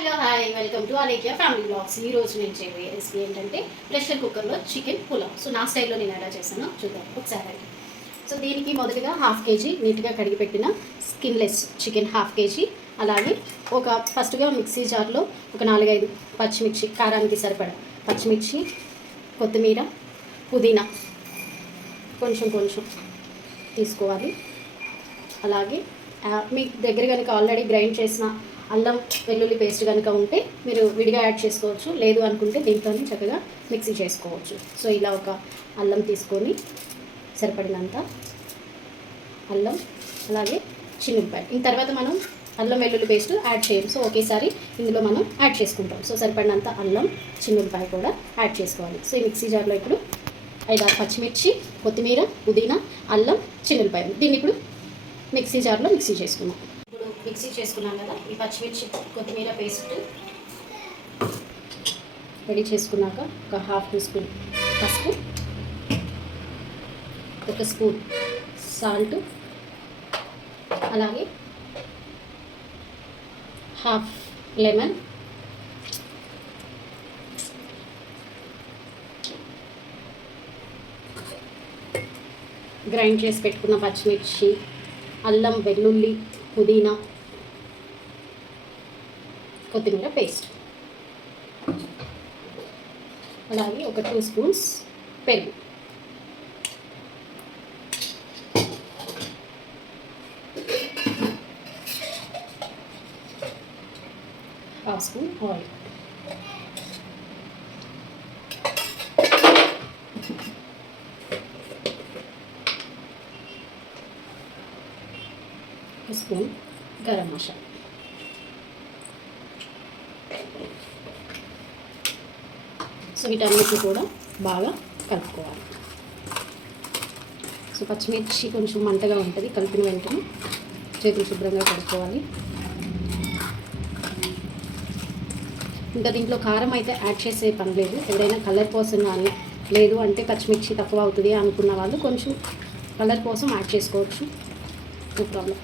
Hello hi welcome to Alekhya family blogs. ఈ రోజు నేను చేయబోయే రెసిపీ ఏంటంటే ప్రెషర్ కుక్కర్లో చికెన్ పులావ్. సో నా స్టైల్లో నేను ఎలా చేశానో చూద్దాం ఒకసారి. సో దీనికి మొదటిగా 1/2 kg నీట్గా కడిగి పెట్టిన స్కిన్లెస్ చికెన్ 1/2 kg, అలాగే ఫస్ట్గా మిక్సీ జార్లో ఒక 4-5 పచ్చిమిర్చి, కారానికి సరిపడా పచ్చిమిర్చి, కొత్తిమీర, పుదీనా కొంచెం తీసుకోవాలి. అలాగే మీ దగ్గర కనుక ఆల్రెడీ గ్రైండ్ చేసిన అల్లం వెల్లుల్లి పేస్ట్ కనుక ఉంటే మీరు విడిగా యాడ్ చేసుకోవచ్చు, లేదు అనుకుంటే దీంతో చక్కగా మిక్సీ చేసుకోవచ్చు. సో ఇలా ఒక అల్లం తీసుకొని సరిపడినంత అల్లం, అలాగే చిన్నులపాయ. ఈ తర్వాత మనం అల్లం వెల్లుల్లి పేస్ట్ యాడ్ చేయం, సో ఒకేసారి ఇందులో మనం యాడ్ చేసుకుంటాం. సో సరిపడినంత అల్లం, చిన్నులపాయ కూడా యాడ్ చేసుకోవాలి. సో ఈ మిక్సీ జార్లో ఇప్పుడు 5-6 పచ్చిమిర్చి, కొత్తిమీర, పుదీనా, అల్లం, చిన్నులపాయ, దీన్ని ఇప్పుడు మిక్సీ జార్లో మిక్సీ చేసుకున్నాం. ఇప్పుడు మిక్సీ చేసుకున్నాం కదా, ఈ పచ్చిమిర్చి కొత్తిమీర పేస్ట్ రెడీ చేసుకున్నాక ఒక 1/2 టీ స్పూన్ పసుపు, 1 స్పూన్ సాల్ట్, అలాగే 1/2 లెమన్, గ్రైండ్ చేసి పెట్టుకున్న పచ్చిమిర్చి, అల్లం వెల్లుల్లి, పుదీనా, కొత్తిమీర పేస్ట్, అలాగే ఒక 2 స్పూన్స్ పెరుగు, half spoon oil, spoon garam masala. So వీటన్నిటిని కూడా బాగా కలుపుకోవాలి. సో పచ్చిమిర్చి కొంచెం మంటగా ఉంటుంది, కలిపిన వెంటనే చేతులు శుభ్రంగా కడుక్కోవాలి. ఇంకా దీంట్లో కారం అయితే యాడ్ చేసే పని లేదు. ఎవరైనా కలర్ కోసం కానీ, లేదు అంటే పచ్చిమిర్చి తక్కువ అవుతుంది అనుకున్న వాళ్ళు కొంచెం కలర్ కోసం యాడ్ చేసుకోవచ్చు, నో ప్రాబ్లం.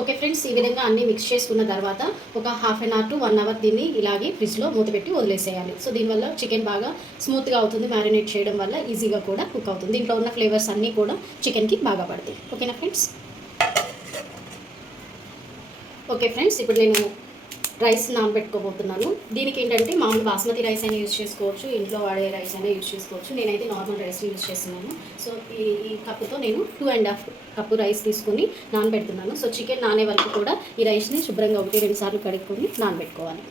ఓకే ఫ్రెండ్స్, ఈ విధంగా అన్నీ మిక్స్ చేసుకున్న తర్వాత ఒక 1/2 అవర్ టు 1 అవర్ దీన్ని ఇలాగే ఫ్రిడ్జ్లో మూత పెట్టి వదిలేసేయాలి. సో దీనివల్ల చికెన్ బాగా స్మూత్గా అవుతుంది, మ్యారినేట్ చేయడం వల్ల ఈజీగా కూడా కుక్ అవుతుంది. దీంట్లో ఉన్న ఫ్లేవర్స్ అన్నీ కూడా చికెన్కి బాగా పడతాయి. ఓకేనా ఫ్రెండ్స్? ఓకే ఫ్రెండ్స్, ఇప్పుడు నేను రైస్ నానబెట్టుకోబోతున్నాను. దీనికి ఏంటంటే మామూలు బాస్మతి రైస్ అయినా యూజ్ చేసుకోవచ్చు, ఇంట్లో వాడే రైస్ అయినా యూజ్ చేసుకోవచ్చు. నేనైతే నార్మల్ రైస్ యూజ్ చేస్తున్నాను. సో ఈ కప్పుతో నేను 2.5 కప్పు రైస్ తీసుకొని నానబెడుతున్నాను. సో చికెన్ నానే వరకు కూడా ఈ రైస్ని శుభ్రంగా 1-2 సార్లు కడుక్కొని నానబెట్టుకోవాలి.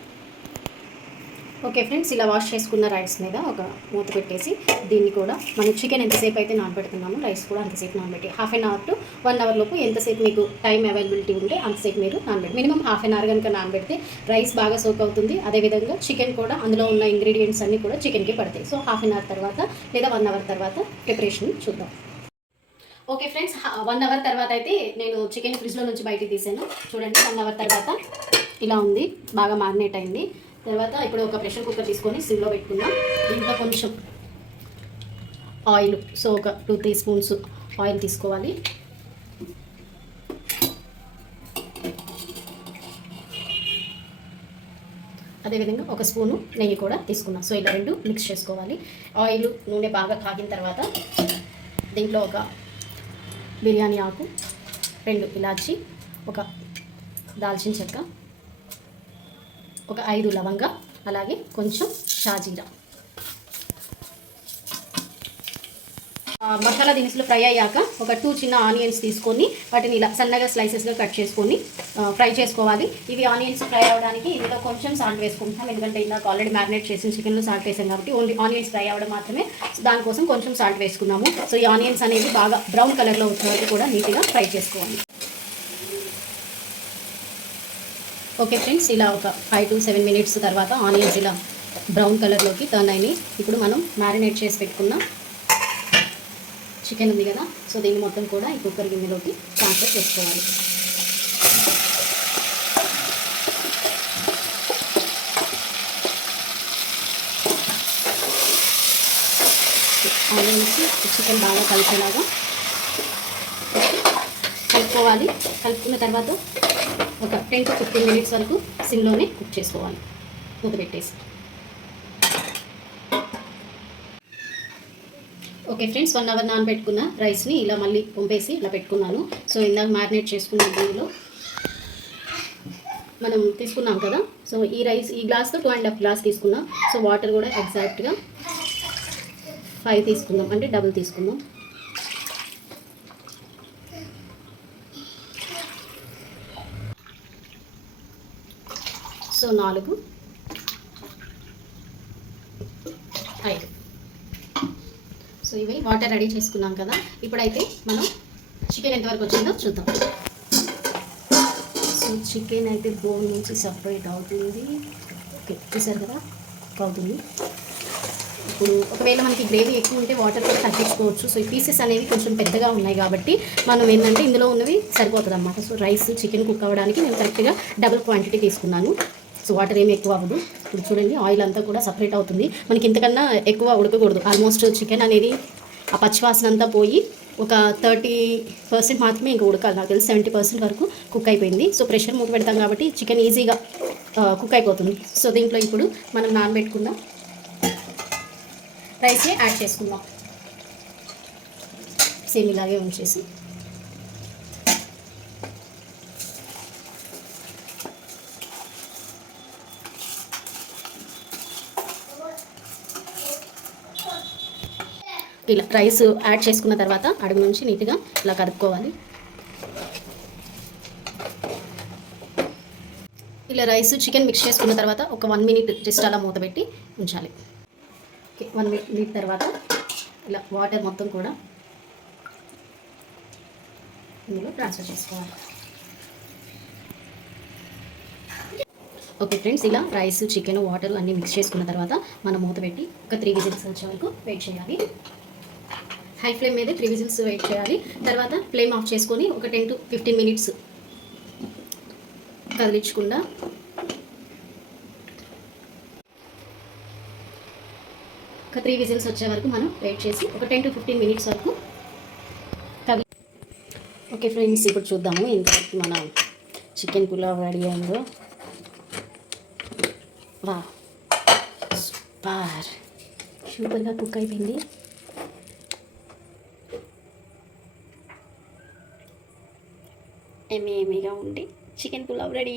ఓకే ఫ్రెండ్స్, ఇలా వాష్ చేసుకున్న రైస్ మీద ఒక మూత పెట్టేసి దీన్ని కూడా మనం చికెన్ ఎంతసేపు అయితే నానబెడుతున్నాము, రైస్ కూడా అంతసేపు నానబెట్టి 1/2 అవర్ టు 1 అవర్ లోపు ఎంతసేపు మీకు టైం అవైలబిలిటీ ఉంటే అంతసేపు మీరు నానబెట్టి, మినిమం 1/2 అవర్ కనుక నానబెడితే రైస్ బాగా సోక్ అవుతుంది. అదేవిధంగా చికెన్ కూడా అందులో ఉన్న ఇంగ్రీడియంట్స్ అన్నీ కూడా చికెన్కి పడతాయి. సో 1/2 అవర్ తర్వాత లేదా 1 అవర్ తర్వాత ప్రిపరేషన్ చూద్దాం. ఓకే ఫ్రెండ్స్, 1 అవర్ తర్వాత అయితే నేను చికెన్ ఫ్రిడ్జ్లో నుంచి బయటికి తీసాను. చూడండి, 1 అవర్ తర్వాత ఇలా ఉంది, బాగా మ్యారినేట్ అయింది. తర్వాత ఇప్పుడు ఒక ప్రెషర్ కుక్కర్ తీసుకొని సిమ్లో పెట్టుకుందాం. దీంట్లో కొంచెం ఆయిల్, సో ఒక 2-3 స్పూన్స్ ఆయిల్ తీసుకోవాలి. అదేవిధంగా 1 స్పూను నెయ్యి కూడా తీసుకున్నాం. సో ఇలా 2 మిక్స్ చేసుకోవాలి. ఆయిల్, నూనె బాగా కాగిన తర్వాత దీంట్లో ఒక బిర్యానీ ఆకు, 2 ఇలాచి, ఒక దాల్చిన చెక్క, ఒక 5 లవంగా, అలాగే కొంచెం షాజీరా. మసాలా దినుసులు ఫ్రై అయ్యాక ఒక 2 చిన్న ఆనియన్స్ తీసుకొని వాటిని ఇలా సన్నగా స్లైసెస్గా కట్ చేసుకొని ఫ్రై చేసుకోవాలి. ఇవి ఆనియన్స్ ఫ్రై అవ్వడానికి ఇందులో కొంచెం సాల్ట్ వేసుకుంటాం, ఎందుకంటే ఇందాక ఆల్రెడీ మ్యారినేట్ చేసిన చికెన్లో సాల్ట్ వేసాం కాబట్టి ఓన్లీ ఆనియన్స్ ఫ్రై అవ్వడం మాత్రమే. దానికోసం కొంచెం సాల్ట్ వేసుకున్నాము. సో ఈ ఆనియన్స్ అనేవి బాగా బ్రౌన్ కలర్లో వచ్చే వరకు కూడా నీట్గా ఫ్రై చేసుకోవాలి. ఓకే ఫ్రెండ్స్, ఇలా ఒక 5 to 7 మినిట్స్ తర్వాత ఆనియన్స్ ఇలా బ్రౌన్ కలర్లోకి టర్న్ అయినాయి. ఇప్పుడు మనం మ్యారినేట్ చేసి పెట్టుకున్న చికెన్ ఉంది కదా, సో దీన్ని మొత్తం కూడా ఈ కుక్కర్ గిన్నెలోకి ట్రాన్స్ఫర్ చేసుకోవాలి. ఆనియన్స్ చికెన్ బాగా కలిసేలాగా కలుపుకోవాలి. కలుపుకున్న తర్వాత ఒక 10 to 15 మినిట్స్ వరకు సిమ్లోనే కుక్ చేసుకోవాలి మూత పెట్టేసి. ఓకే ఫ్రెండ్స్, 1 అవర్ నానబెట్టుకున్న రైస్ని ఇలా మళ్ళీ పంపేసి ఇలా పెట్టుకున్నాను. సో ఇందాక మ్యారినేట్ చేసుకున్న దీనిలో మనం తీసుకున్నాం కదా, సో ఈ రైస్ ఈ గ్లాస్తో 2.5 గ్లాస్ తీసుకున్నాం. సో వాటర్ కూడా ఎగ్జాక్ట్గా 5 తీసుకుందాం, అంటే డబుల్ తీసుకుందాం. సో 4, 5. సో ఇవి వాటర్ రెడీ చేసుకున్నాం కదా. ఇప్పుడైతే మనం చికెన్ ఎంతవరకు వచ్చిందో చూద్దాం. సో చికెన్ అయితే బోన్ నుంచి సపరేట్ అవుతుంది. ఓకే, చూసారు కదా అవుతుంది. ఇప్పుడు ఒకవేళ మనకి గ్రేవీ ఎక్కువ ఉంటే వాటర్ కూడా తగ్గించుకోవచ్చు. సో ఈ పీసెస్ అనేవి కొంచెం పెద్దగా ఉన్నాయి కాబట్టి మనం ఏంటంటే ఇందులో ఉన్నవి సరిపోతుంది అన్నమాట. సో రైస్ చికెన్ కుక్ అవ్వడానికి నేను కరెక్ట్గా డబుల్ క్వాంటిటీ తీసుకున్నాను. సో వాటర్ ఏమి ఎక్కువ అవ్వదు. ఇప్పుడు చూడండి ఆయిల్ అంతా కూడా సపరేట్ అవుతుంది. మనకి ఇంతకన్నా ఎక్కువ ఉడకకూడదు. ఆల్మోస్ట్ చికెన్ అనేది ఆ పచ్చివాసన అంతా పోయి ఒక 30% మాత్రమే ఇంకా ఉడకాలి. నాకు తెలిసి 70% వరకు కుక్ అయిపోయింది. సో ప్రెషర్ మూత పెడతాం కాబట్టి చికెన్ ఈజీగా కుక్ అయిపోతుంది. సో దీంట్లో ఇప్పుడు మనం నానబెట్టుకుందాం రైస్ని యాడ్ చేసుకుందాం. సేమ్ ఇలాగే ఉంచేసి ఇలా రైస్ యాడ్ చేసుకున్న తర్వాత అడుగు నుంచి నీట్గా ఇలా కలుపుకోవాలి. ఇలా రైస్ చికెన్ మిక్స్ చేసుకున్న తర్వాత ఒక 1 మినిట్ జస్ట్ అలా మూత పెట్టి ఉంచాలి. ఓకే, 1 మినిట్ తర్వాత ఇలా వాటర్ మొత్తం కూడా ఇందులో ట్రాన్స్ఫర్ చేసుకోవాలి. ఓకే ఫ్రెండ్స్, ఇలా రైస్ చికెన్ వాటర్ అన్నీ మిక్స్ చేసుకున్న తర్వాత మనం మూత పెట్టి ఒక 3 విజిల్స్ వచ్చే వరకు వెయిట్ చేయాలి. హై ఫ్లేమ్ మీద 3 విజిల్స్ వెయిట్ చేయాలి. తర్వాత ఫ్లేమ్ ఆఫ్ చేసుకొని ఒక 10 to 15 మినిట్స్ కదిలించకుండా ఒక 3 విజిల్స్ వచ్చే వరకు మనం వెయిట్ చేసి ఒక 10 to 15 మినిట్స్ వరకు ఓకే ఫ్రెండ్స్, ఇప్పుడు చూద్దాము ఇంతవరకు మన చికెన్ పులావ్ రెడీ అయిందో. వా, సూపర్గా కుక్ అయిపోయింది. ఎమ్మీగా ఉండి చికెన్ పులావ్ రెడీ.